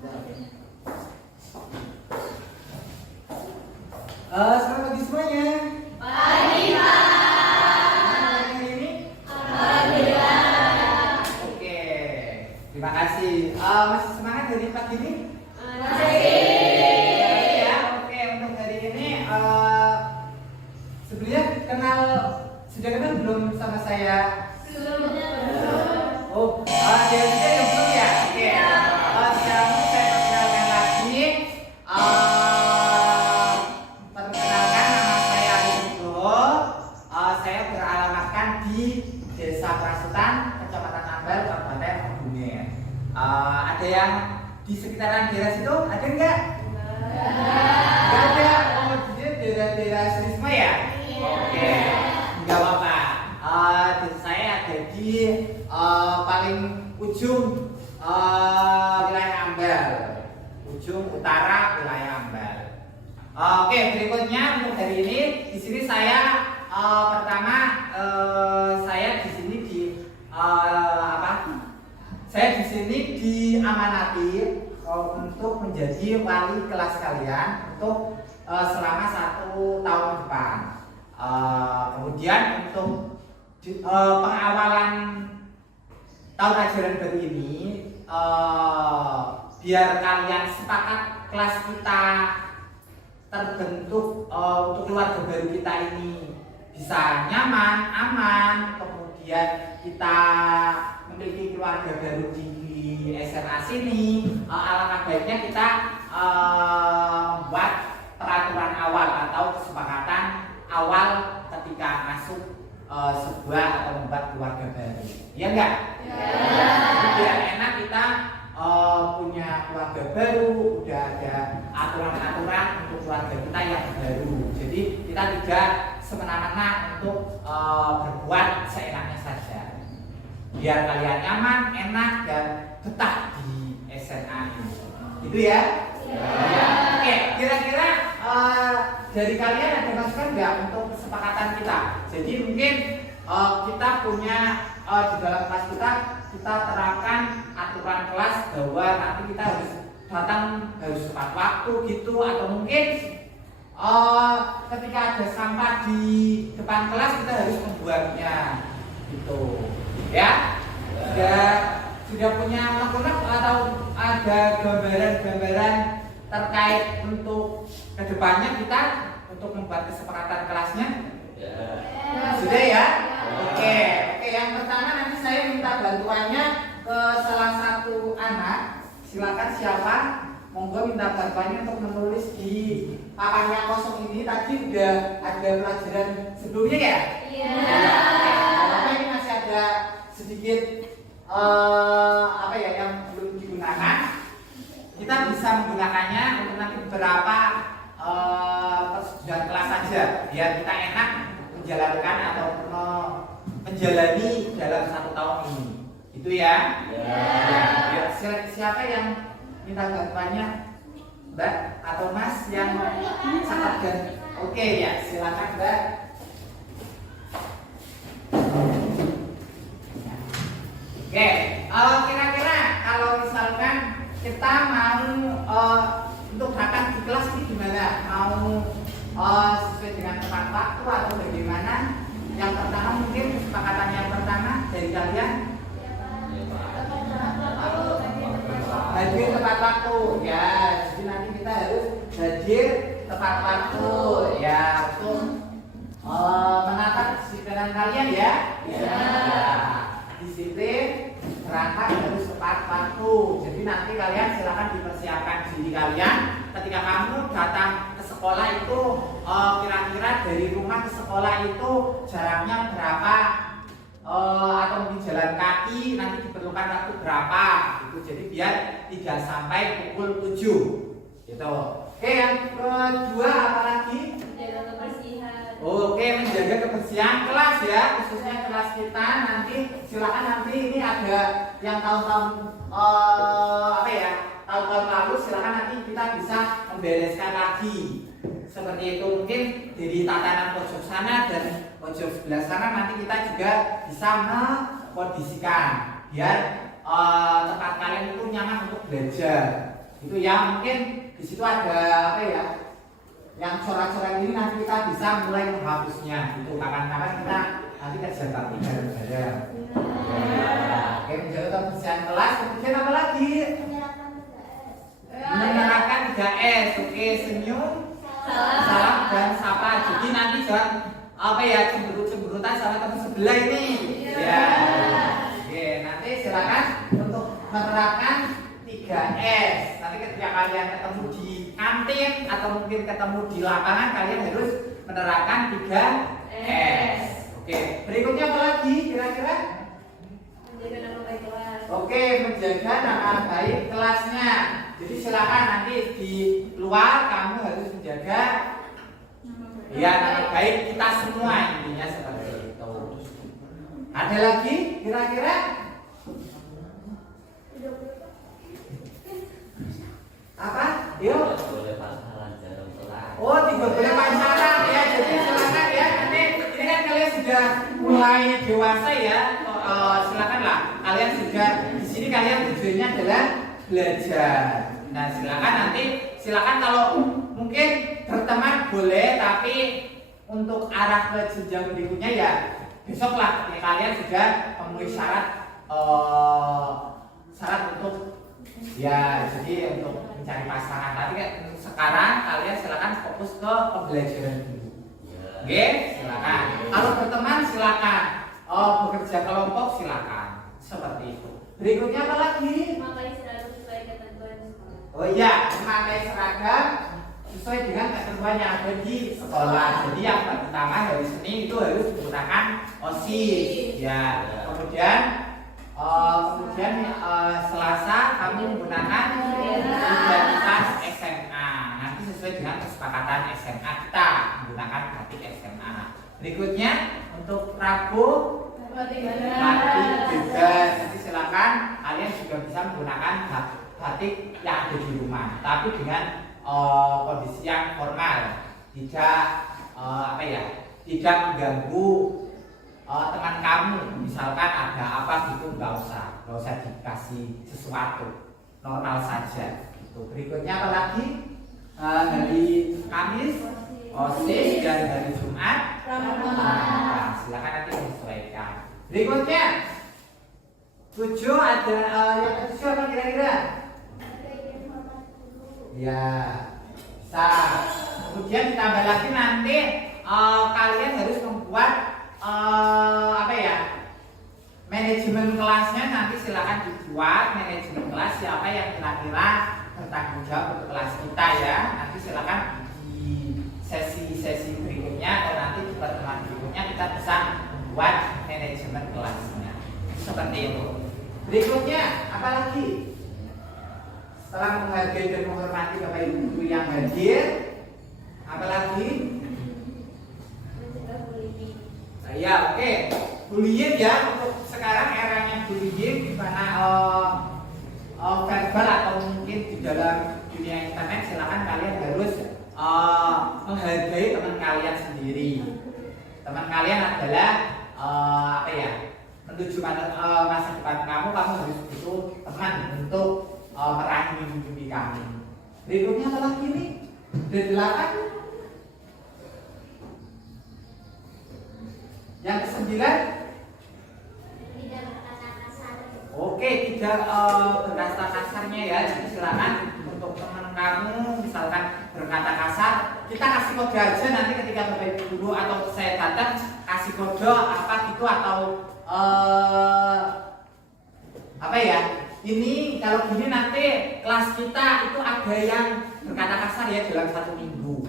Selamat pagi semuanya. Pagi, Pak. Hari ini? Alhamdulillah. Oke, terima kasih. Masih semangat hari pagi ini? Masih. Ya, oke. Untuk hari ini, sebelumnya sudah kenal belum sama saya? Oh, dia yang belum ya? Oke. Sekarang saya perkenalkan lagi. Perkenalkan nama saya Arido. Saya beralamatkan di Desa Prasutan, Kecamatan Ambal, Kabupaten Kebumen. Ada yang di sekitaran daerah situ? Ada enggak? Enggak ada. Oh, jadi daerah sini semua ya? Oke. Enggak apa-apa. Desa saya ada di paling ujung wilayah Ambal, ujung utara wilayah Ambal. Oke, berikutnya untuk hari ini di sini saya pertama saya di sini saya di sini diamanati untuk menjadi wali kelas kalian untuk selama 1 tahun ke depan. Kemudian untuk pengawalan tahun ajaran baru ini, biar kalian sepakat kelas kita terbentuk untuk keluarga baru kita ini bisa nyaman, aman, kemudian kita memiliki keluarga baru di SMA sini. Alangkah baiknya kita membuat peraturan awal atau kesepakatan awal ketika masuk sebuah atau membuat keluarga baru. Iya enggak? Ya. Biar enak kita punya keluarga baru, udah ada aturan-aturan untuk keluarga kita yang baru. Jadi kita tidak semena-mena untuk berbuat seenaknya saja. Biar kalian nyaman, enak dan betah di SMA ini. Gitu ya? Ya. Oke, kira-kira dari kalian ada masukan nggak untuk kesepakatan kita? Jadi mungkin kita punya di dalam kelas kita terapkan aturan kelas bahwa nanti kita harus datang harus tepat waktu gitu, atau mungkin ketika ada sampah di depan kelas kita harus membuangnya gitu ya. Sudah punya unek-unek atau ada gambaran-gambaran terkait untuk kedepannya kita untuk membuat kesepakatan kelasnya? Sudah ya? Oke, yang pertama nanti saya minta bantuannya ke salah satu anak. Silakan siapa? Monggo minta bantuannya untuk menulis di papan yang kosong ini. Tadi udah ada pelajaran sebelumnya ya? Iya. Karena ini masih ada sedikit yang belum digunakan. Kita bisa menggunakannya untuk nanti beberapa persetujuan kelas saja, biar kita enak menjalankan atau menjalani dalam 1 tahun ini. Itu ya? Ya. Siapa yang minta bantuannya? Mbak atau Mas yang catat dan oke ya, silakan Mbak. Oke, kira-kira kalau misalkan kita mau untuk datang di kelas ini gimana? Mau sesuai dengan tepat waktu atau bagaimana? Yang pertama mungkin kesepakatan yang pertama dari kalian hadir tepat waktu ya. Jadi nanti kita harus hadir tepat waktu ya untuk menata kedisiplinan kalian ya. Disiplin, berangkat harus tepat waktu. Jadi nanti kalian silakan dipersiapkan diri kalian ketika kamu datang ke sekolah itu, kira-kira dari rumah ke sekolah itu jaraknya berapa, atau mungkin jalan kaki nanti diperlukan waktu berapa gitu. Jadi biar tidak sampai pukul 7 gitu. Oke, yang kedua apa lagi? Menjaga kebersihan. Oke, menjaga kebersihan kelas ya, khususnya kelas kita. Nanti silakan, nanti ini ada yang tahun-tahun tahun-tahun lalu, silakan nanti kita bisa membereskan lagi seperti itu. Mungkin dari tatanan pojok sana dan pojok sebelah sana nanti kita juga bisa mengkondisikan biar tempat kalian itu nyaman untuk belajar. Itu ya, mungkin di situ ada apa ya? Yang corak-corak ini nanti kita bisa mulai menghapusnya. Itu kapan-kapan kita nanti kerja bakti bareng-bareng. Oke, menjaga kebersihan kelas. Kemudian apa lagi? Menerapkan 3S. Oke, senyum, salam dan sapa. Jadi nanti jangan apa ya, cemberut-cemberutan sama teman sebelah ini. Ya. Oke, nanti silakan untuk menerapkan 3S. Nanti ketika kalian ketemu di kantin atau mungkin ketemu di lapangan, kalian harus menerapkan 3S. Oke, berikutnya apa lagi kira-kira? Menjaga nama baik kelas. Oke, menjaga nama baik kelasnya. Jadi silakan nanti di luar kamu harus menjaga ya nama baik kita semua, intinya seperti itu. Ada lagi kira-kira? Apa? Yuk. Boleh pacaran dalam kelas. Oh, tidak boleh pacaran ya. Jadi silakan ya. Nanti ini kan kalian sudah mulai dewasa ya. Silakanlah. Kalian sudah di sini, kalian tujuannya adalah belajar. Nah, silakan kalau mungkin berteman boleh, tapi untuk arah ke jenjang berikutnya ya besoklah ketika kalian sudah memenuhi syarat untuk ya, jadi untuk mencari pasangan. Tapi sekarang kalian silakan fokus ke pembelajaran dulu. Oke, silakan. Kalau berteman silakan. Bekerja kelompok silakan. Seperti itu. Berikutnya apa lagi? Memakai seragam sesuai ketentuan sekolah. Oh iya, memakai seragam sesuai dengan ketentuan yang ada di sekolah. Jadi yang pertama hari Senin itu harus menggunakan OSIS. Ya. Kemudian Selasa kami menggunakan identitas SMA. Nanti sesuai dengan kesepakatan SMA kita menggunakan batik SMA. Berikutnya untuk Rabu batik juga. Nanti silakan kalian juga bisa menggunakan batik yang ada di rumah, tapi dengan kondisi yang formal, tidak tidak mengganggu teman kamu. Misalkan ada apa gitu, nggak usah dikasih sesuatu, normal saja gitu. Berikutnya apa lagi? Hari Kamis OSIS dan hari Jumat Pramuka. Silakan nanti menyesuaikan. Berikutnya 7 ada yang ke-7 apa kira-kira? Ya, bisa. Kemudian ditambah lagi nanti kalian harus membuat manajemen kelasnya. Nanti silakan dibuat manajemen kelas, siapa yang kira-kira bertanggung jawab untuk kelas kita ya. Nanti silakan di sesi berikutnya atau nanti di pertemuan berikutnya kita bisa membuat manajemen kelasnya. Seperti itu. Berikutnya apa lagi? Setelah menghargai dan menghormati Bapak Ibu guru yang hadir, apa lagi? Mencegah bullying. Ya, oke. Bullying ya, untuk sekarang eranya bullying di mana verbal atau mungkin di dalam dunia internet, silakan kalian harus menghargai teman kalian sendiri. Teman kalian adalah menuju masa depan kamu harus butuh teman untuk meraih mimpi kamu. Berikutnya apa lagi nih? D8. Yang ke-9. Tidak berkata kasar. Oke, tidak berkata kasarnya ya. Jadi silakan untuk teman kamu misalkan berkata kasar, kita kasih kode aja nanti ketika Bapak Ibu guru atau saya datang, kasih kode apa gitu atau ini kalau gini nanti kelas kita itu ada yang berkata kasar ya dalam 1 minggu.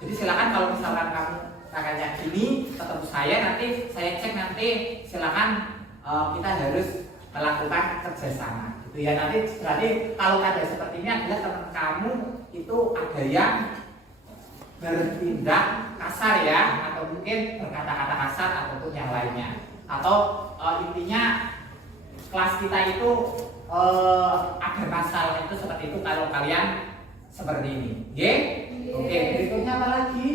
Jadi silakan kalau misalkan kamu kakaknya gini ketemu saya, nanti saya cek, nanti silakan kita harus melakukan kerjasama gitu ya. Nanti berarti kalau ada seperti ini adalah teman kamu itu ada yang bertindak kasar ya, atau mungkin berkata-kata kasar ataupun yang lainnya, atau intinya kelas kita itu ada masalah itu seperti itu kalau kalian seperti ini. Oke, berikutnya apa lagi?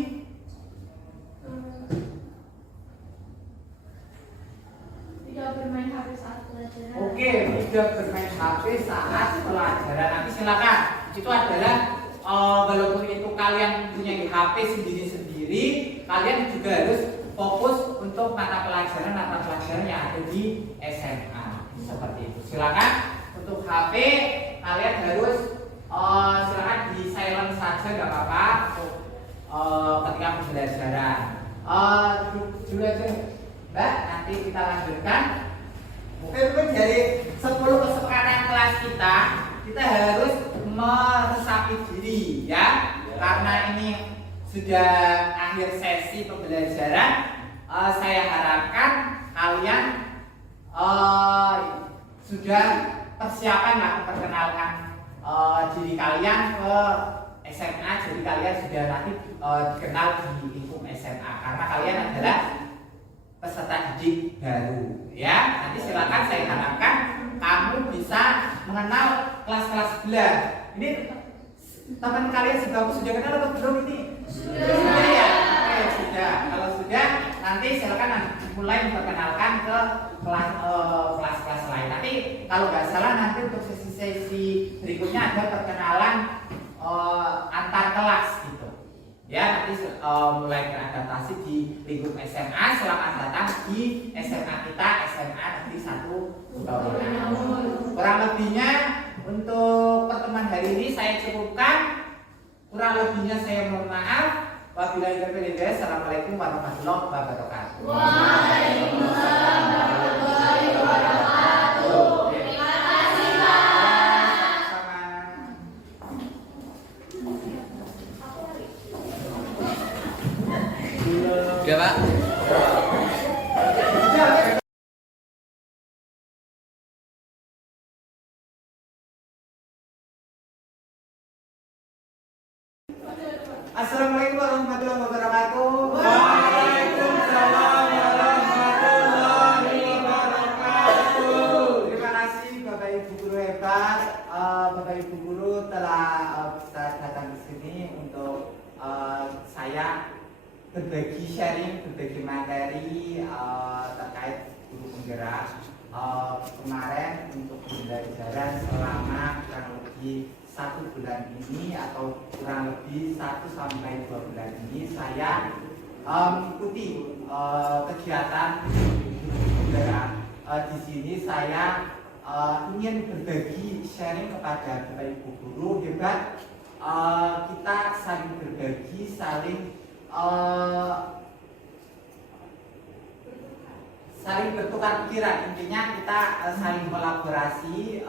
Tidak bermain HP saat pelajaran. Oke, tidak bermain HP saat pelajaran. Nanti silakan itu adalah walaupun itu kalian punya di HP sendiri-sendiri, kalian juga harus fokus untuk mata pelajaran yang ada di SMA seperti itu. Silakan untuk HP kalian harus silakan di silent saja, nggak apa-apa untuk ketika pembelajaran. Dulu aja Mbak, nanti kita lanjutkan. Mungkin dari 10 kesepakatan kelas kita harus meresapi diri ya. Karena ini sudah akhir sesi pembelajaran, saya harapkan kalian sudah persiapan lah memperkenalkan diri kalian ke SMA. Jadi kalian sudah nanti dikenal di lingkup SMA karena kalian adalah peserta didik baru ya. Nanti silakan, saya harapkan kamu bisa mengenal kelas-kelas sebelah. Ini teman kalian sudah kenal atau belum ini? Sudah ya? Oke, sudah. Kalau sudah, nanti silakan mulai memperkenalkan ke kelas-kelas lain. Nanti kalau nggak salah nanti untuk sesi-sesi berikutnya ada perkenalan antar kelas gitu. Ya, nanti mulai beradaptasi di lingkup SMA. Selamat datang di SMA kita, SMA Negeri 1 Bawang. Kurang lebihnya untuk pertemuan hari ini saya cukupkan. Kurang lebihnya saya mohon maaf. Wabillahi taufiq wal hidayah. Assalamualaikum warahmatullahi wabarakatuh. Waalaikumsalam warahmatullahi wabarakatuh. Terima kasih Pak. Oke Pak. Assalamualaikum warahmatullahi wabarakatuh. Waalaikumsalam warahmatullahi wabarakatuh. Terima kasih Bapak Ibu guru hebat. Bapak Ibu guru telah bisa datang ke sini untuk saya berbagi sharing, berbagi materi terkait guru penggerak. Kemarin untuk pembelajaran selama kurang lebih 1 bulan ini atau kurang lebih 1 sampai 2 bulan ini saya mengikuti kegiatan penggerak. Di sini saya ingin berbagi sharing kepada Bapak Ibu guru hebat. Kita saling berbagi, saling bertukar pikiran. Intinya kita saling kolaborasi.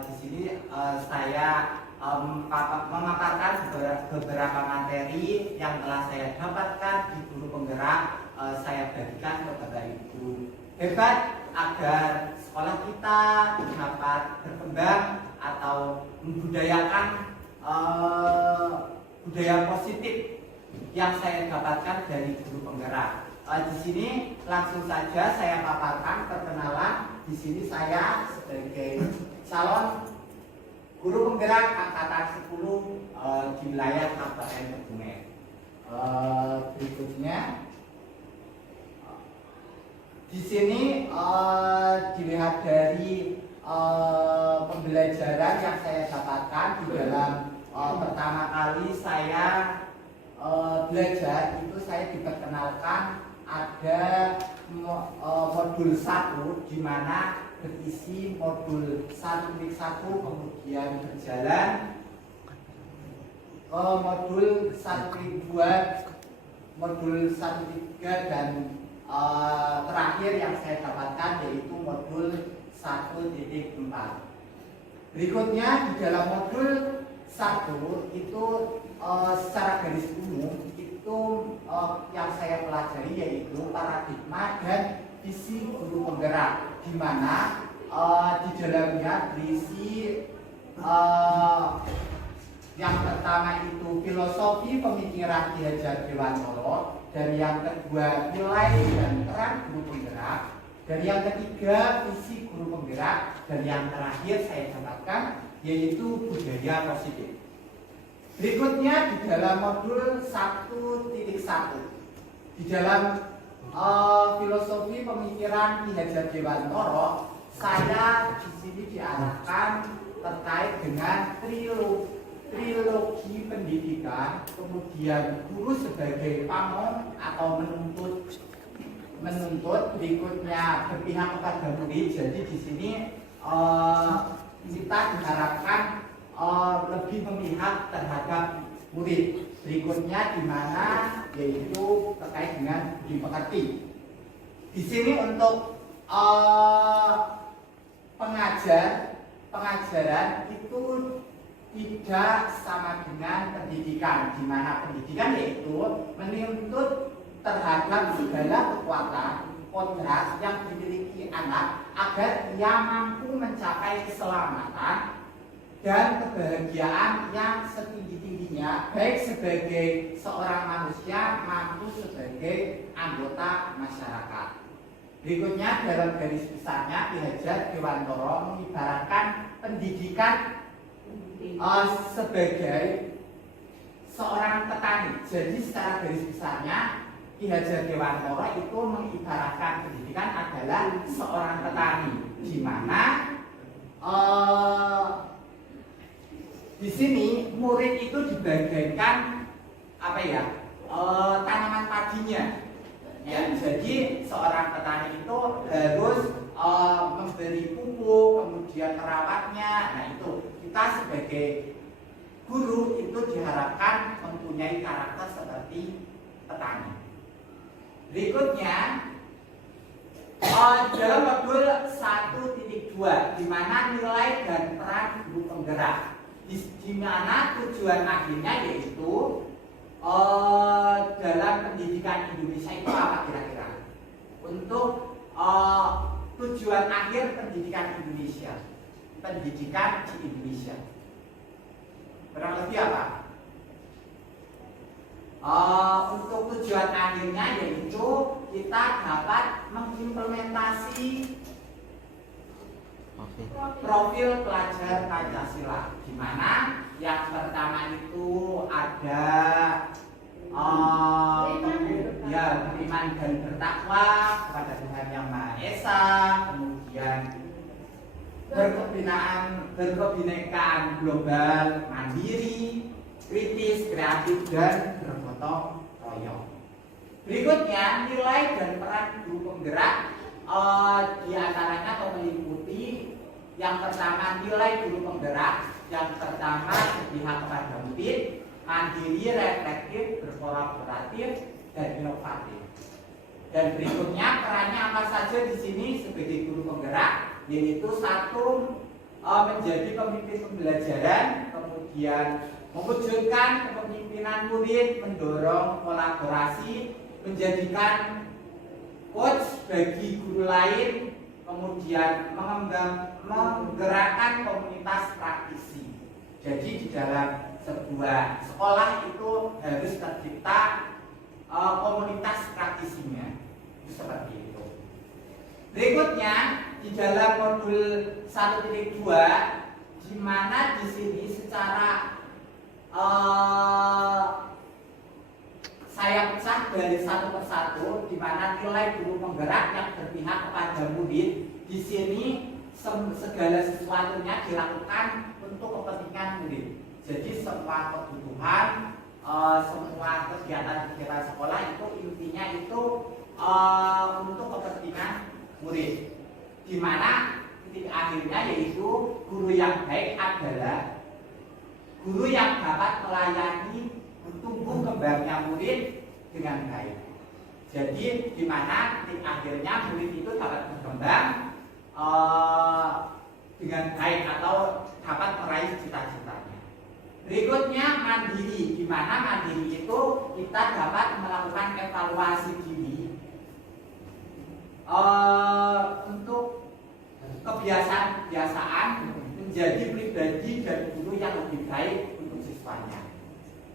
Di sini saya memaparkan beberapa materi yang telah saya dapatkan di guru penggerak. Saya bagikan kepada ibu hebat agar sekolah kita dapat berkembang atau membudayakan budaya positif yang saya dapatkan dari guru penggerak. Di sini langsung saja saya paparkan perkenalan. Di sini saya sebagai calon guru penggerak angkatan 10 di wilayah Kabupaten Kebumen. Berikutnya di sini dilihat dari pembelajaran yang saya dapatkan di dalam pertama kali saya belajar itu saya diperkenalkan ada modul 1 di mana berisi modul 1.1 kemudian berjalan modul 1.2, modul 1.3 dan terakhir yang saya dapatkan yaitu modul 1.4. Berikutnya di dalam modul 1 itu secara garis umum itu yang saya pelajari yaitu paradigma dan visi guru penggerak, di mana di dalamnya berisi yang pertama itu filosofi pemikiran Ki Hajar Dewantara, dan yang kedua nilai dan peran guru penggerak, dan yang ketiga visi guru penggerak, dan yang terakhir saya dapatkan yaitu budaya positif. Berikutnya di dalam modul 1.1 di dalam filosofi pemikiran Ki Hajar Dewantara, saya di sini diarahkan terkait dengan pendidikan, kemudian guru sebagai pamong atau menuntut berikutnya berpihak kepada murid. Jadi di sini kita diharapkan lebih memihak terhadap murid. Berikutnya di mana yaitu terkait dengan budi pekerti. Di sini untuk pengajaran itu tidak sama dengan pendidikan, di mana pendidikan yaitu menuntut terhadap segala kekuatan kodrat yang dimiliki anak agar ia mampu mencapai keselamatan dan kebahagiaan yang setinggi-tingginya, baik sebagai seorang manusia maupun sebagai anggota masyarakat. Berikutnya dalam garis besarnya Ki Hajat Dewantoro mengibaratkan pendidikan sebagai seorang petani. Jadi secara garis besarnya Ki Hajat Dewantoro itu mengibaratkan pendidikan adalah seorang petani, di mana di sini murid itu dibagikan tanaman padinya. Ya, jadi seorang petani itu harus memberi pupuk, kemudian merawatnya. Nah itu kita sebagai guru itu diharapkan mempunyai karakter seperti petani. Berikutnya dalam modul 1.2 di mana nilai dan peran guru penggerak, di mana tujuan akhirnya yaitu dalam pendidikan Indonesia itu apa kira-kira? Untuk tujuan akhir pendidikan Indonesia, pendidikan di Indonesia, kurang lebih apa? Untuk tujuan akhirnya yaitu kita dapat mengimplementasi profil pelajar Pancasila, di mana yang pertama itu ada beriman dan bertakwa kepada Tuhan Yang Maha Esa, kemudian berkebinekaan global, mandiri, kritis, kreatif, dan bergotong royong. Berikutnya nilai dan peran guru penggerak di antaranya atau meliputi yang pertama nilai guru penggerak, yang pertama berpihak kepada murid, mandiri, reflektif, berkolaboratif, dan inovatif. Dan berikutnya perannya apa saja di sini sebagai guru penggerak, yaitu satu menjadi pemimpin pembelajaran, kemudian mewujudkan kepemimpinan murid, mendorong kolaborasi, menjadikan coach bagi guru lain, kemudian menggerakkan komunitas praktisi. Jadi di dalam sebuah sekolah itu harus tercipta komunitas praktisinya, itu seperti itu. Berikutnya di dalam modul 1.2 di mana di sini secara saya pecah dari satu persatu, di mana nilai guru penggerak yang berpihak kepada murid di sini segala sesuatunya dilakukan untuk kepentingan murid. Jadi semua kebutuhan, semua kegiatan sekolah itu intinya itu untuk kepentingan murid. Di mana titik akhirnya yaitu guru yang baik adalah guru yang dapat melayani tumbuh kembangnya murid dengan baik. Jadi di mana titik akhirnya murid itu dapat berkembang dengan baik atau dapat meraih cita-citanya. Berikutnya mandiri, di mana mandiri itu kita dapat melakukan evaluasi diri untuk kebiasaan menjadi pribadi dan guru yang lebih baik untuk siswanya.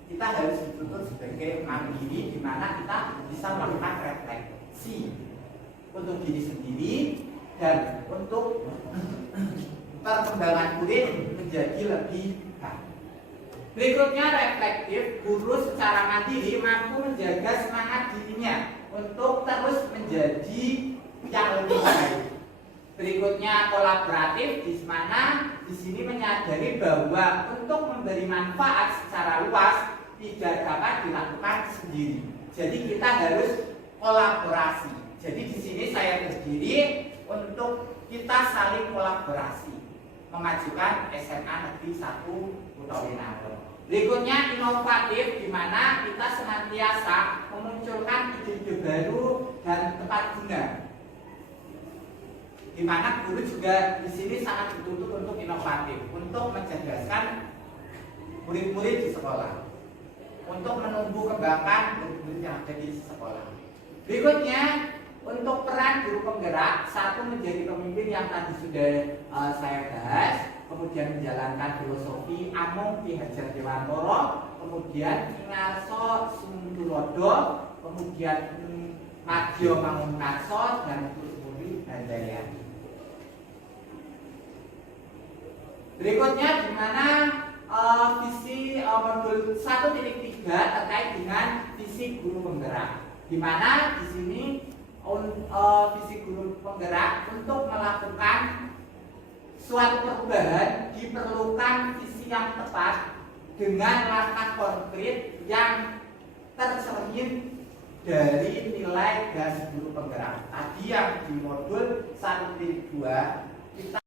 Kita harus dituntut sebagai mandiri, di mana kita bisa melakukan refleksi untuk diri sendiri dan untuk perkembangan murid menjadi lebih baik. Berikutnya reflektif, guru secara mandiri mampu menjaga semangat dirinya untuk terus menjadi yang lebih baik. Berikutnya kolaboratif, di mana di sini menyadari bahwa untuk memberi manfaat secara luas tidak dapat dilakukan sendiri. Jadi kita harus kolaborasi. Jadi di sini saya berdiri untuk kita saling kolaborasi memajukan SMA Negeri 1 Kutawinangun. Berikutnya inovatif, di mana kita senantiasa memunculkan ide-ide baru dan tepat guna. Di mana guru juga di sini sangat dituntut untuk inovatif, untuk mencerdaskan murid-murid di sekolah, untuk menumbuh kembangkan murid-murid yang ada di sekolah. Berikutnya untuk peran guru penggerak, satu menjadi pemimpin yang tadi sudah saya bahas, kemudian menjalankan filosofi Amung Ki Hajar Dewantara, kemudian Ingarso Sumtulodo, kemudian Madya Mangunkarso dan Kusmuri Handayani. Berikutnya di mana visi modul 1.3 terkait dengan visi guru penggerak, di mana di sini visi guru penggerak untuk melakukan suatu perubahan diperlukan visi yang tepat dengan langkah konkret yang tercermin dari nilai gas guru penggerak. Tadi yang di modul 1.2 kita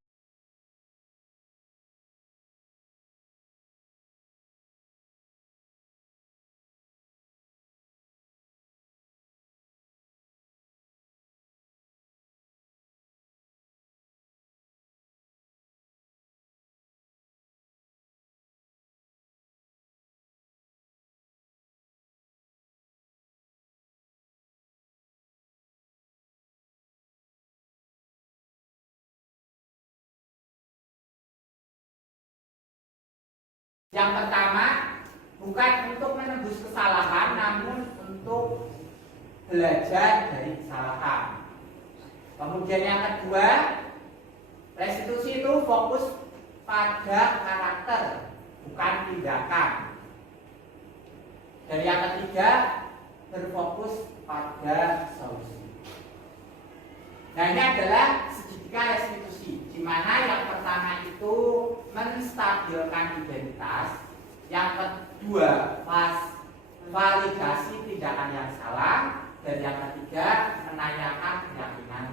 yang pertama bukan untuk menembus kesalahan, namun untuk belajar dari kesalahan. Kemudian yang kedua, restitusi itu fokus pada karakter, bukan tindakan. Dan yang ketiga, berfokus pada solusi. Nah, ini adalah segitiga restitusi, di mana yang pertama itu menstabilkan identitas, yang kedua validasi tindakan yang salah, dan yang ketiga menanyakan keyakinan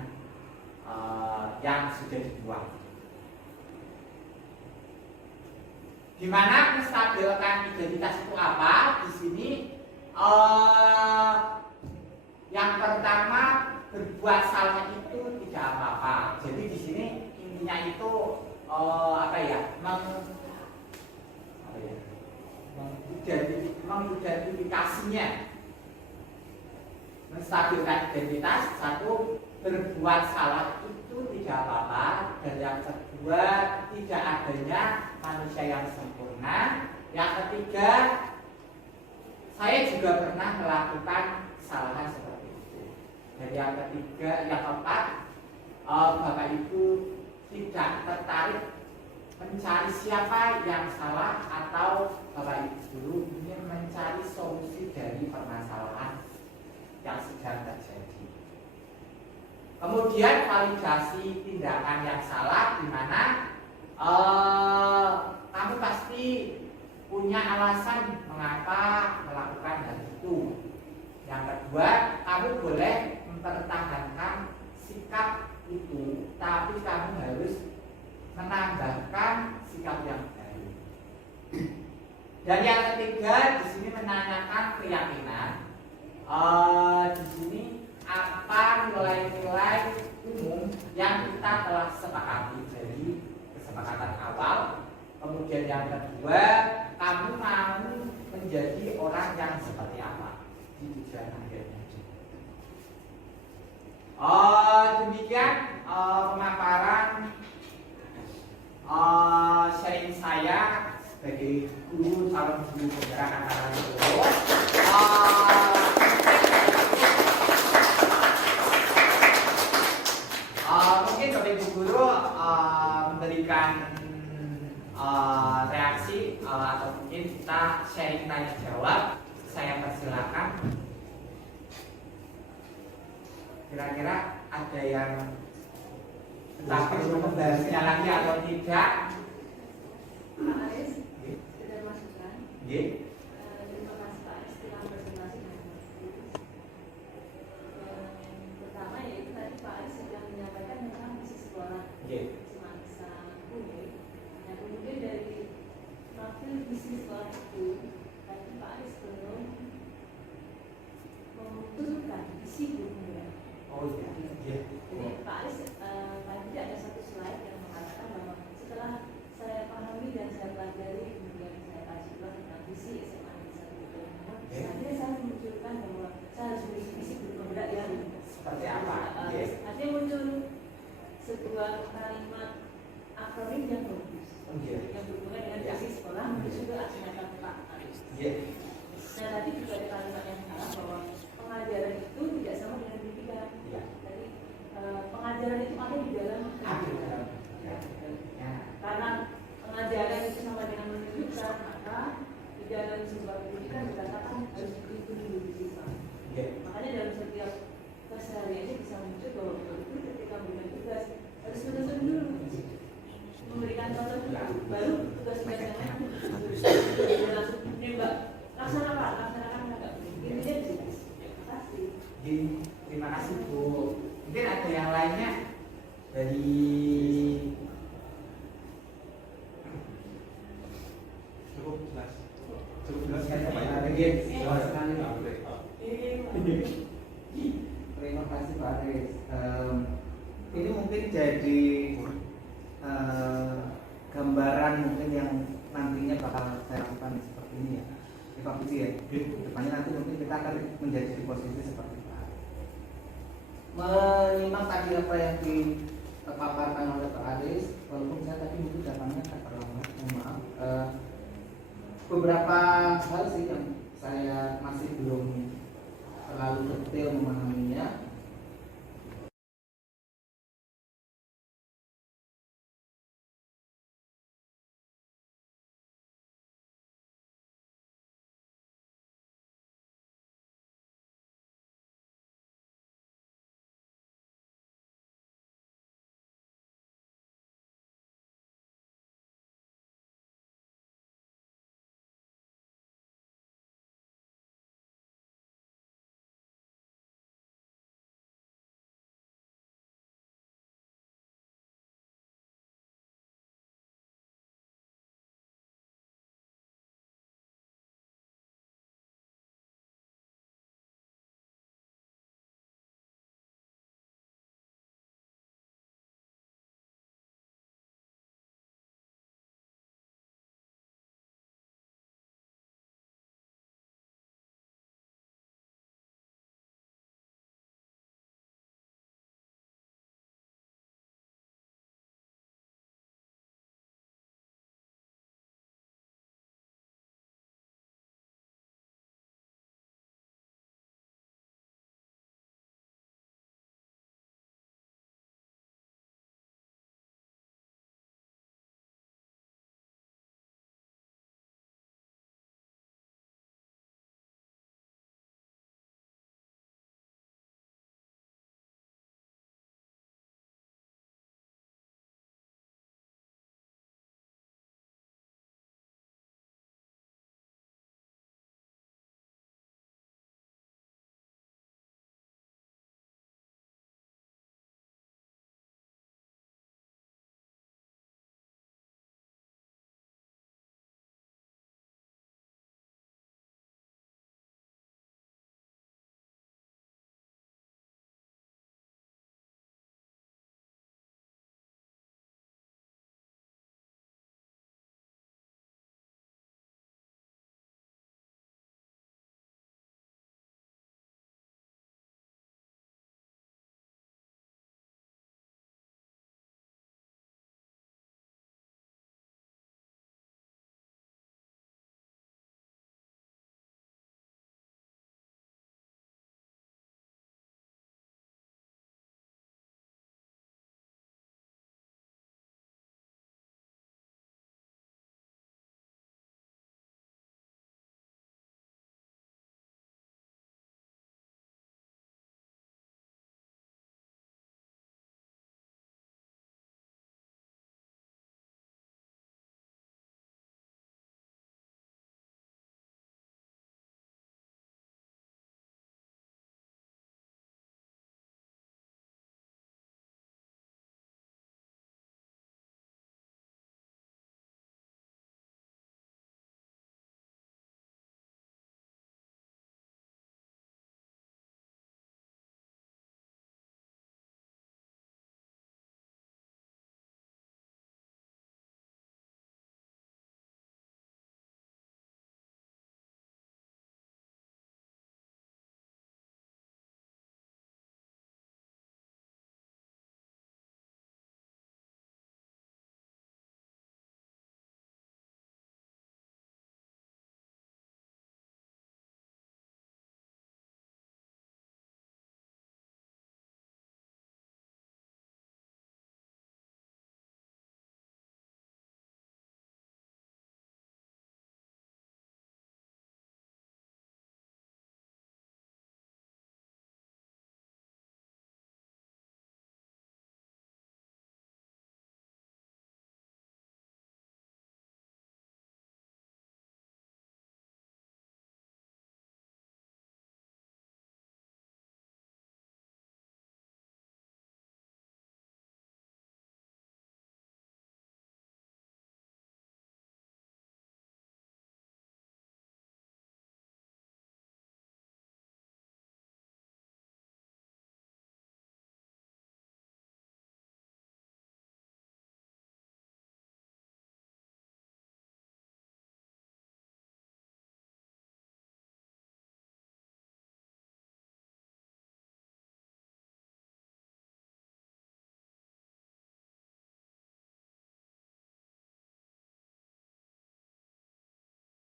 yang sudah dibuat. Di mana menstabilkan identitas itu apa? Di sini yang pertama, berbuat salah itu tidak apa-apa. Jadi di sini intinya itu mengidentifikasinya, menstabilkan identitas. Satu, berbuat salah itu tidak apa-apa, dan yang kedua, tidak adanya manusia yang sempurna. Yang ketiga, saya juga pernah melakukan kesalahan seperti itu. Dan yang ketiga, yang keempat, Bapak Ibu tidak tertarik mencari siapa yang salah, atau Bapak Ibu dulu ingin mencari solusi dari permasalahan yang sedang terjadi. Kemudian validasi tindakan yang salah, di mana kamu pasti punya alasan mengapa melakukan hal itu. Yang kedua, kamu boleh mempertahankan sikap itu, tapi kamu harus menambahkan sikap yang baru. Dan yang ketiga, di sini menanyakan keyakinan. Di sini apa nilai-nilai umum yang kita telah sepakati dari kesepakatan awal. Kemudian yang kedua, kamu mau menjadi orang yang seperti apa di tujuan akhirnya. Demikian pemaparan sharing saya sebagai guru calon guru penggerak angkatan 10. Mungkin Bapak Ibu guru memberikan reaksi atau mungkin kita sharing tanya jawab. Saya persilakan. Kira-kira ada yang Tapi perlu membahasnya lagi atau tidak? Pak Aris, sudah masukan. Nggih. Terima kasih Pak Aris telah presentasi dengan waktu. Pertama yaitu tadi Pak Aris sudah menyampaikan tentang visi sekolah Nggih. semasa kuliah. Nah kemudian dari profil visi sekolah itu, tadi Pak Aris belum memunculkan visi guru. Oh iya. Nggih. Jadi Pak Aris tadi ada satu slide yang mengatakan bahwa setelah saya pahami dan saya pelajari kemudian saya kaji ulang tentang visi SMA Negeri 1 Bogor, akhirnya saya memunculkan bahwa saya harus memiliki visi guru penggerak yang Seperti apa? Nggih. artinya muncul sebuah kalimat akronim yang bagus Nggih. yang berhubungan dengan visi sekolah menuju ke aksara Pak Aris. Nggih. Nah tadi juga ada kalimat yang salah bahwa pengajaran itu tidak sama dengan pendidikan. Iya. Jadi pengajaran itu ada di dalam pendidikan. Ya. Karena pengajaran itu sama dengan menunjukkan, maka di dalam sebuah pendidikan dikatakan harus dilindungi siswa. Nggih. Makanya dalam setiap kesehariannya bisa muncul bahwa itu ketika memberikan tugas harus menuntut dulu, memberikan contoh dulu, baru tugas-tugas yang lain langsung menembak laksanakan agak intinya gitu. Terima kasih. Terima kasih Bu. Mungkin ada yang lainnya dari Cukup jelas. Cukup jelas kan Ada Pak ya? lagi? Silakan. Terima kasih Pak Aris. Ini mungkin jadi gambaran mungkin yang nantinya bakal saya lakukan seperti ini ya. Pak Puji ya. Depannya nanti mungkin kita akan menjadi di posisi seperti Pak Aris. Menyimak tadi apa yang dipaparkan oleh Pak Aris, walaupun saya tadi mungkin datangnya agak terlambat, mohon maaf. Beberapa hal sih yang saya masih belum terlalu detail memahaminya.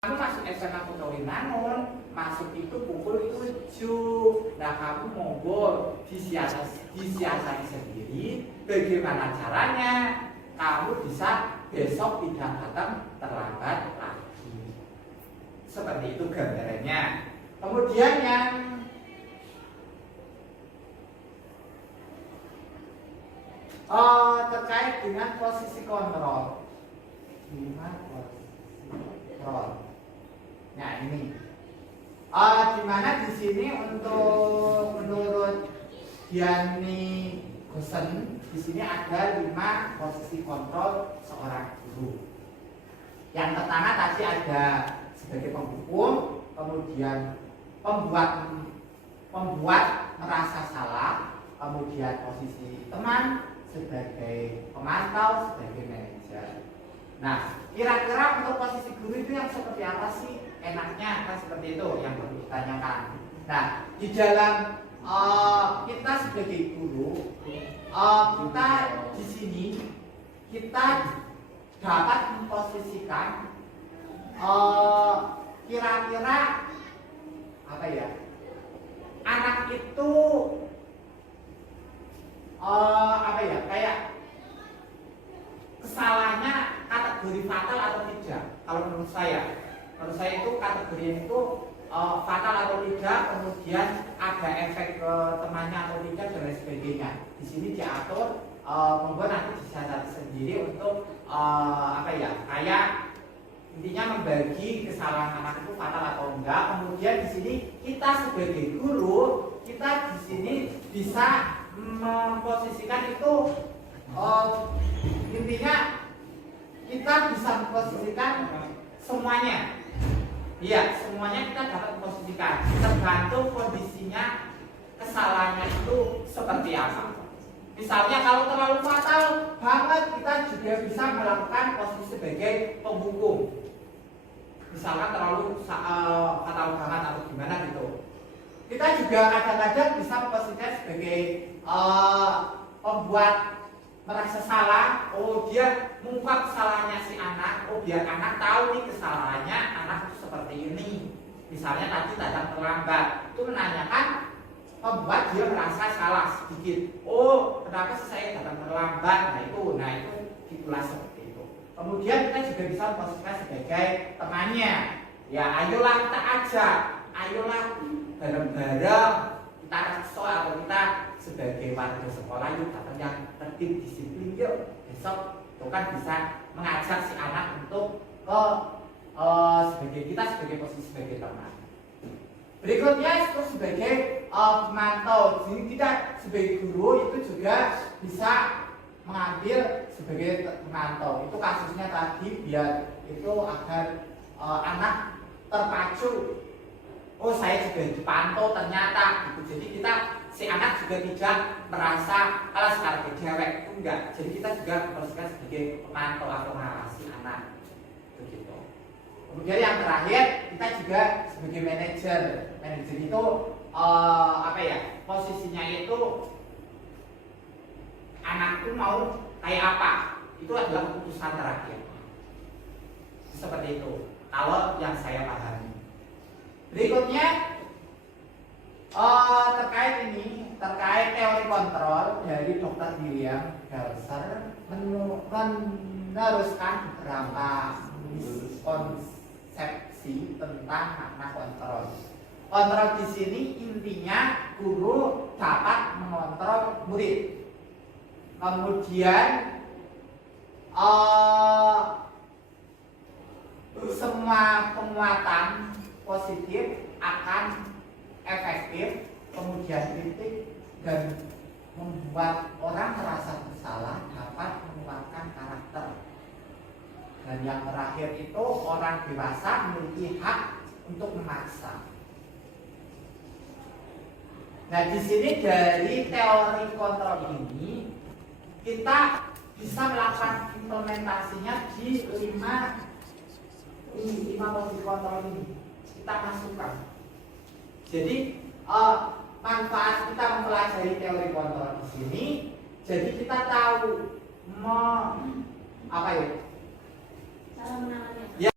Kamu masuk SMA Kutowinangun, masuk itu pukul 7. Nah kamu monggo disiasati sendiri bagaimana caranya kamu bisa besok tidak datang terlambat lagi. Seperti itu gambarannya. Kemudian yang terkait dengan posisi kontrol. Nah ini, dimana di sini untuk menurut Diani Gosen, di sini ada 5 posisi kontrol seorang guru. Yang pertama tadi ada sebagai penghukum, kemudian pembuat merasa salah, kemudian posisi teman sebagai pemantau, sebagai manajer. Nah, kira-kira untuk posisi guru itu yang seperti apa sih? Enaknya kan seperti itu yang perlu ditanyakan. Nah, di dalam kita sebagai guru, kita di sini kita dapat memposisikan kira-kira apa ya? Anak itu apa ya? Kayak kesalahannya kategori fatal atau tidak. Kalau menurut saya itu kategori itu fatal atau tidak, kemudian ada efek ke temannya atau tidak dan lain sebagainya. Di sini diatur membuat nanti dicatat sendiri untuk apa ya, kayak intinya membagi kesalahan anak itu fatal atau enggak. Kemudian di sini kita sebagai guru, kita di sini bisa memposisikan itu intinya kita bisa memposisikan semuanya. Iya, semuanya kita dapat memposisikan, tergantung kondisinya kesalahannya itu seperti apa. Misalnya kalau terlalu fatal banget, kita juga bisa melakukan posisi sebagai penghukum. Misalkan terlalu fatal banget atau gimana gitu. Kita juga kadang-kadang bisa memposisikan sebagai pembuat merasa salah. Oh, dia mengungkap kesalahannya si anak. Oh, biar anak tahu nih kesalahannya anak itu seperti ini. Misalnya tadi datang terlambat, itu menanyakan membuat dia merasa salah sedikit. Oh, kenapa sih saya datang terlambat? Nah itu diulas seperti itu. Kemudian kita juga bisa memposisikan sebagai temannya. Ya, ayolah kita ajak, ayolah bareng-bareng kita rekso atau kita sebagai warga sekolah yuk datang yang tertib disiplin yuk. Besok itu kan bisa mengajak si anak untuk ke sebagai kita sebagai posisi sebagai teman. Berikutnya itu sebagai pemantau. Jadi kita sebagai guru itu juga bisa mengambil sebagai pemantau. Itu kasusnya tadi biar itu agar anak terpacu. Oh, saya juga dipantau ternyata gitu. Jadi kita si anak juga tidak merasa alas sekarang kejewek, itu enggak. Jadi kita juga memposisikan sebagai pemantau atau mengawasi anak. Begitu. Kemudian yang terakhir kita juga sebagai manajer. Manajer itu apa ya? Posisinya itu anak itu mau kayak apa? Itu adalah keputusan terakhir. Seperti itu. Kalau yang saya pahami. Berikutnya terkait teori kontrol dari Dr. William Galser meneruskan beberapa miskonsepsi tentang makna kontrol. Kontrol di sini intinya guru dapat mengontrol murid. Kemudian semua penguatan positif akan efektif, kemudian kritik dan membuat orang merasa bersalah dapat menguatkan karakter. Dan yang terakhir itu orang dewasa memiliki hak untuk memaksa. Nah, di sini dari teori kontrol ini kita bisa melakukan implementasinya di 5 posisi kontrol ini. Kita masukkan. Jadi manfaat kita mempelajari teori kontrol di sini, jadi kita tahu apa ya? Cara menangannya. Ya,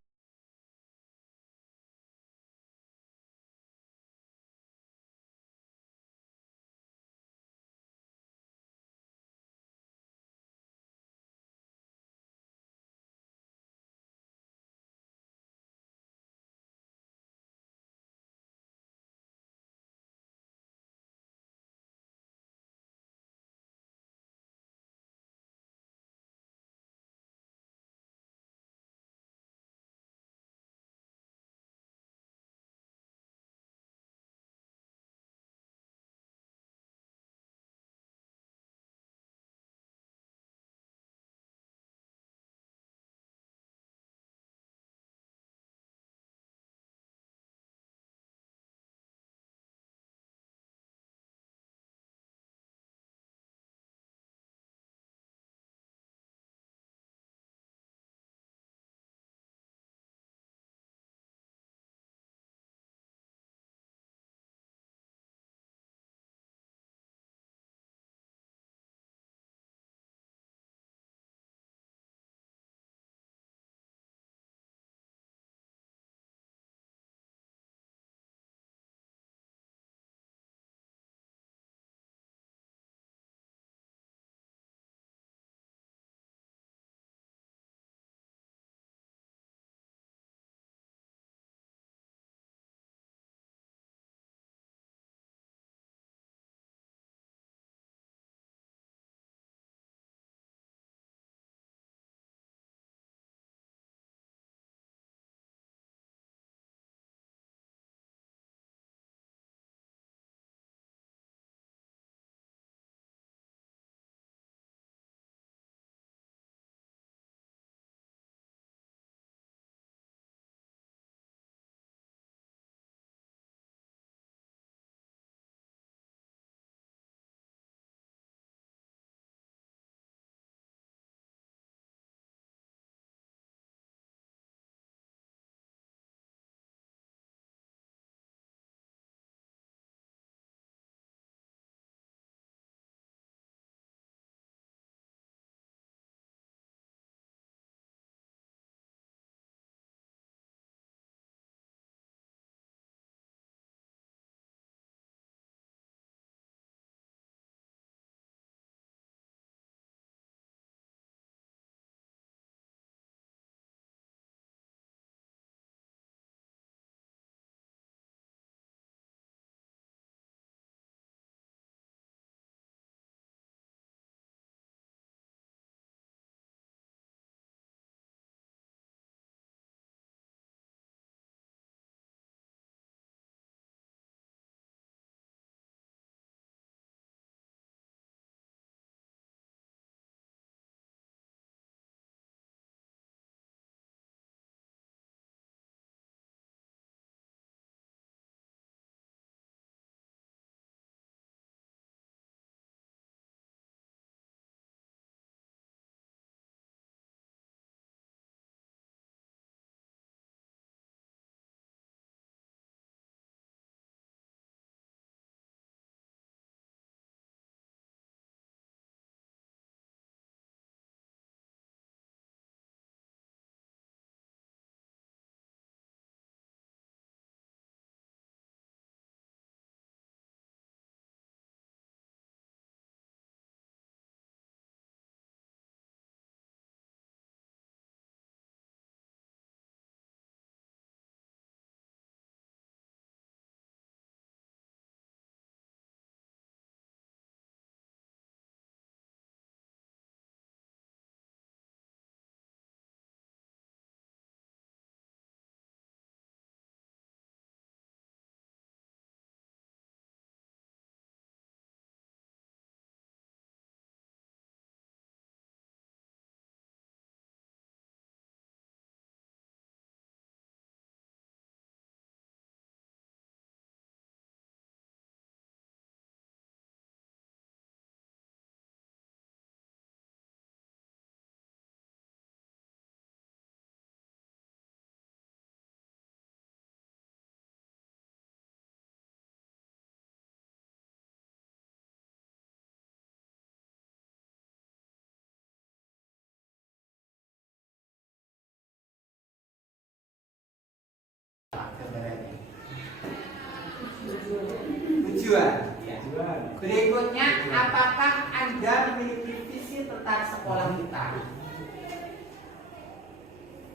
tujuan. Ya. Tujuan. Berikutnya, apakah Anda memiliki visi tentang sekolah kita?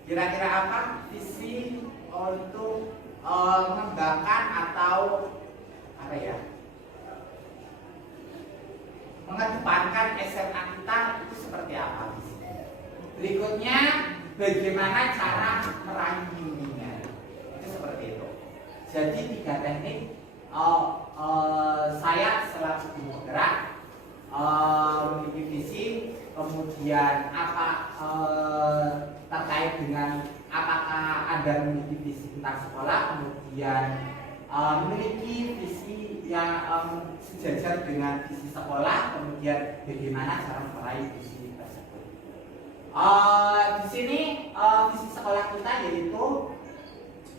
Kira-kira apa visi untuk mengembangkan atau apa ya? Mengedepankan SMA kita itu seperti apa? Berikutnya, bagaimana cara meraih mimpinya? Itu seperti itu. Jadi 3 teknik saya selaku guru penggerak memiliki visi, kemudian apa terkait dengan apakah Anda memiliki visi tentang sekolah, kemudian memiliki visi yang sejajar dengan visi sekolah, kemudian bagaimana cara meraih visi tersebut. Di sini visi sekolah kita yaitu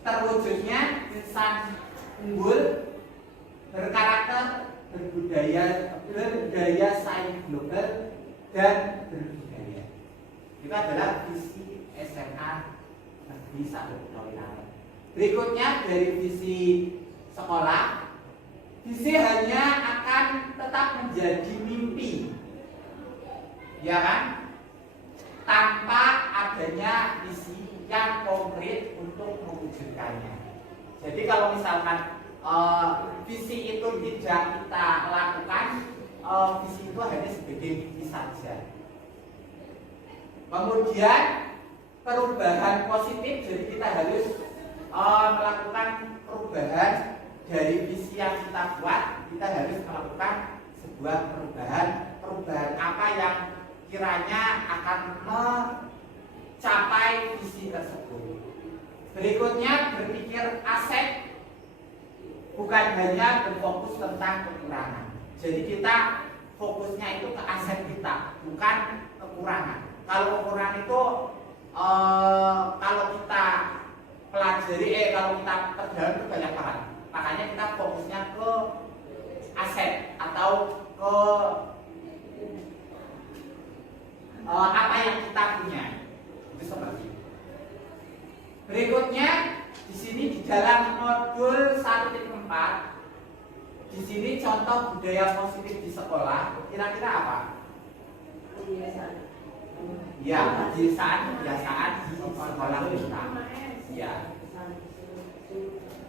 terwujudnya insan unggul, berkarakter, berdaya saing global, dan berbudaya. Itu adalah visi SMA Negeri 1 Trawulan. Berikutnya dari visi sekolah, visi hanya akan tetap menjadi mimpi, ya kan? Tanpa adanya visi yang konkret untuk mewujudkannya. Jadi kalau misalkan visi itu tidak kita lakukan, visi itu hanya sebagai mimpi saja. Kemudian perubahan positif, jadi kita harus melakukan perubahan dari visi yang kita buat. Kita harus melakukan sebuah perubahan apa yang kiranya akan mencapai visi tersebut. Berikutnya, berpikir aset, bukan hanya berfokus tentang kekurangan. Jadi kita fokusnya itu ke aset kita, bukan kekurangan. Kalau kekurangan itu kalau kita pelajari, kalau kita terdalam itu banyak banget. Makanya kita fokusnya ke aset atau ke apa yang kita punya. Itu seperti itu. Berikutnya di sini di dalam modul 1.4, di sini contoh budaya positif di sekolah, kira-kira apa? Kebiasaan. Ya, kebiasaan di sekolah kita. Ya.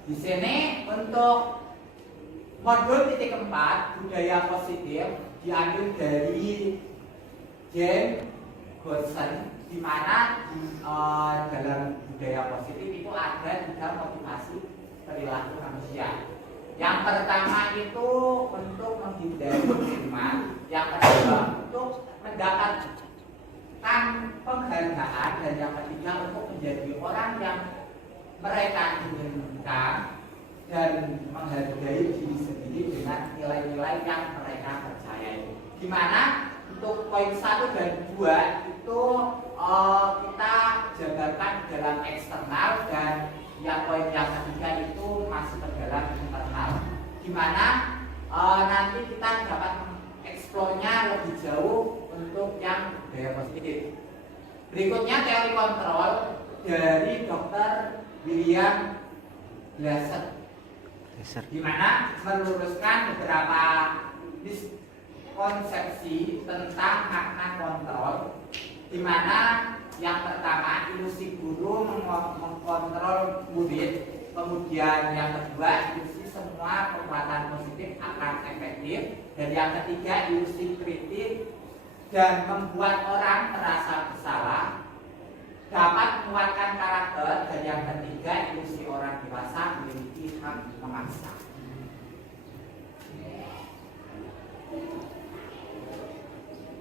Di sini untuk modul 4 budaya positif diambil dari James Gossen, di mana dalam budaya positif itu ada 3 motivasi perilaku manusia. Yang pertama itu untuk menghindari hukuman, yang kedua untuk mendapatkan penghargaan, dan yang ketiga untuk menjadi orang yang mereka inginkan dan menghargai diri sendiri dengan nilai-nilai yang mereka percayai. Di mana untuk poin 1 dan 2 itu kita jabarkan dalam eksternal, dan yang poin yang ketiga itu masih ke dalam internal, di mana nanti kita dapat mengeksplornya lebih jauh untuk yang budaya positif. Berikutnya teori kontrol dari Dr. William Glasser, di mana meluruskan beberapa miskonsepsi tentang makna kontrol, di mana yang pertama ilusi guru mengkontrol murid, kemudian yang kedua ilusi semua perbuatan positif akan efektif, dan yang ketiga ilusi kritik dan membuat orang merasa bersalah dapat menguatkan karakter, dan yang ketiga ilusi orang dewasa memiliki hak memaksa.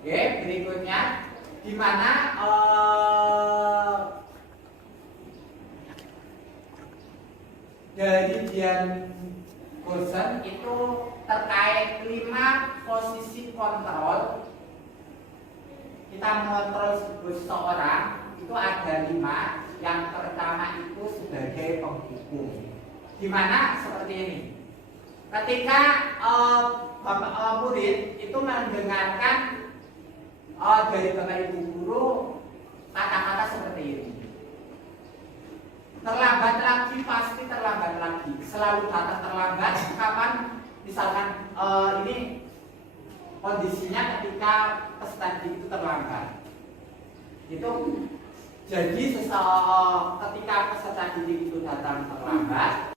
Oke, berikutnya di mana dari James Gossen itu terkait 5 posisi kontrol. Kita mengontrol seseorang itu ada 5. Yang pertama itu sebagai penghukum, di mana seperti ini. Ketika murid itu mendengarkan dari bapak ibu guru kata-kata seperti ini, terlambat lagi, pasti terlambat lagi, selalu datang terlambat, kapan misalkan ini kondisinya ketika peserta didik itu terlambat. Itu jadi ketika peserta didik itu datang terlambat,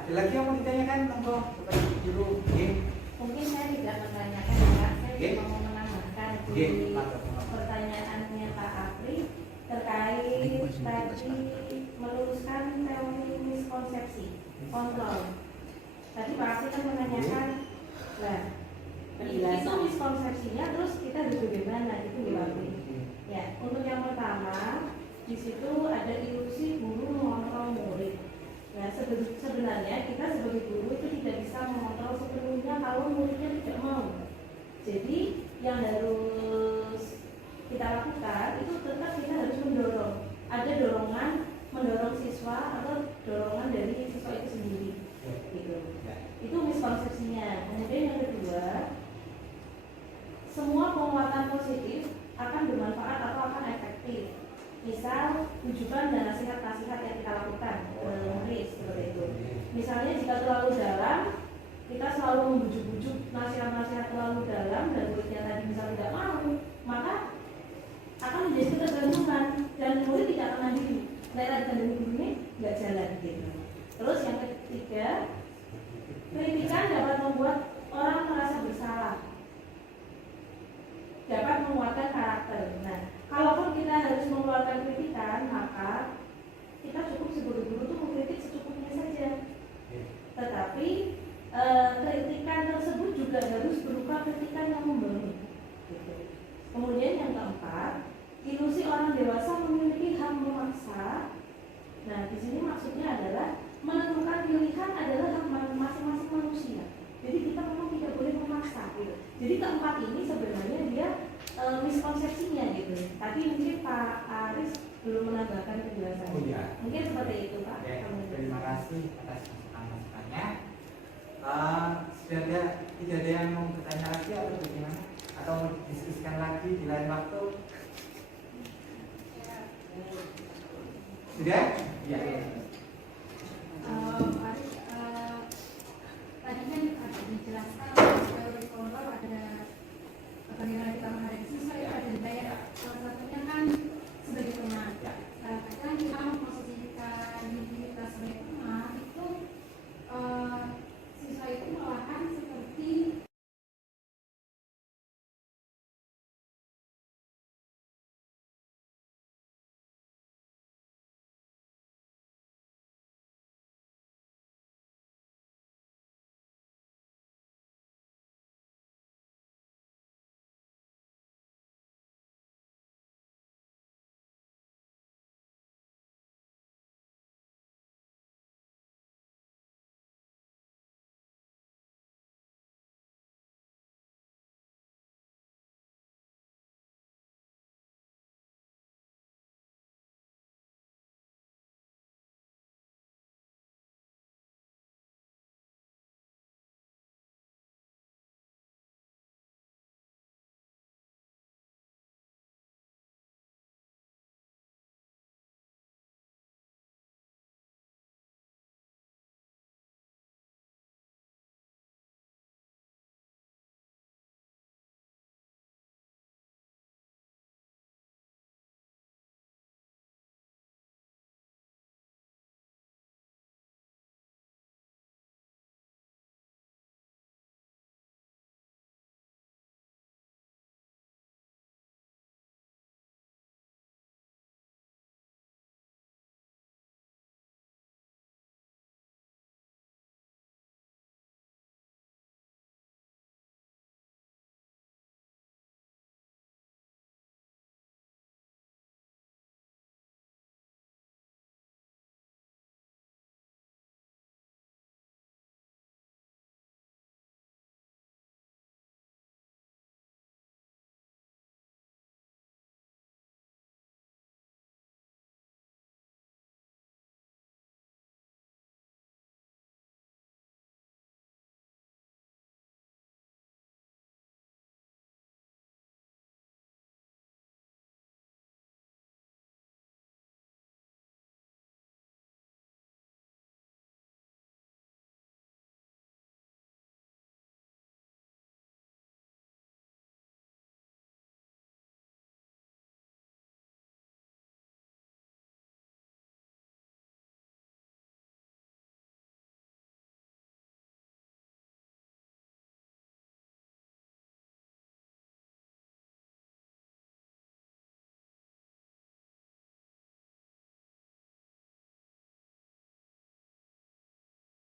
Ada lagi yang mau ditanyakan, monggo Bapak Ibu. Nggih. Mungkin saya tidak menanyakan Pak, saya Oke. cuma mau menambahkan Oke, di Pak. pertanyaannya Pak Apri terkait tadi meluruskan teori miskonsepsi kontrol. Tadi Pak Apri kan menanyakan, lah itu miskonsepsinya terus kita harus bagaimana itu Pak Apri. Ya, untuk yang pertama di situ ada ilusi guru mengontrol murid. Ya, sebenarnya kita sebagai guru itu tidak bisa mengontrol sepenuhnya kalau muridnya tidak mau. Jadi yang harus kita lakukan itu tetap kita harus mendorong. Ada dorongan mendorong siswa atau dorongan dari siswa itu sendiri. Gitu. Itu miskonsepsinya. Kemudian yang kedua, semua penguatan positif akan bermanfaat atau akan efektif. Misal tujuan dan nasihat-nasihat yang kita lakukan murid seperti itu. Misalnya jika terlalu dalam, kita selalu membujuk-bujuk nasihat-nasihat terlalu dalam dan muridnya tadi misal tidak mau, maka akan menjadi ketergantungan dan murid tidak akan mandiri. Mereka dengan gurunya nggak jalan gitu. Terus yang ketiga, kritikan dapat membuat orang merasa bersalah, dapat menguatkan karakter. Nah, kalaupun kita harus mengeluarkan kritikan, maka kita cukup sebagai guru itu mengkritik secukupnya saja. Tetapi kritikan tersebut juga harus berupa kritikan yang membangun. Gitu. Kemudian yang keempat, ilusi orang dewasa memiliki hak memaksa. Nah, di sini maksudnya adalah menentukan pilihan adalah hak masing-masing manusia. Jadi kita memang tidak boleh memaksa. Gitu. Jadi keempat ini sebenarnya dia miskonsepsinya gitu. Tadi mungkin Pak Aris belum menambahkan penjelasan. Oh iya. Mungkin seperti itu Pak. Oke, terima kasih atas masukan-masukannya. Tidak ada yang mau bertanya lagi atau bagaimana? Atau mau didiskusikan lagi di lain waktu? Sudah? Ya.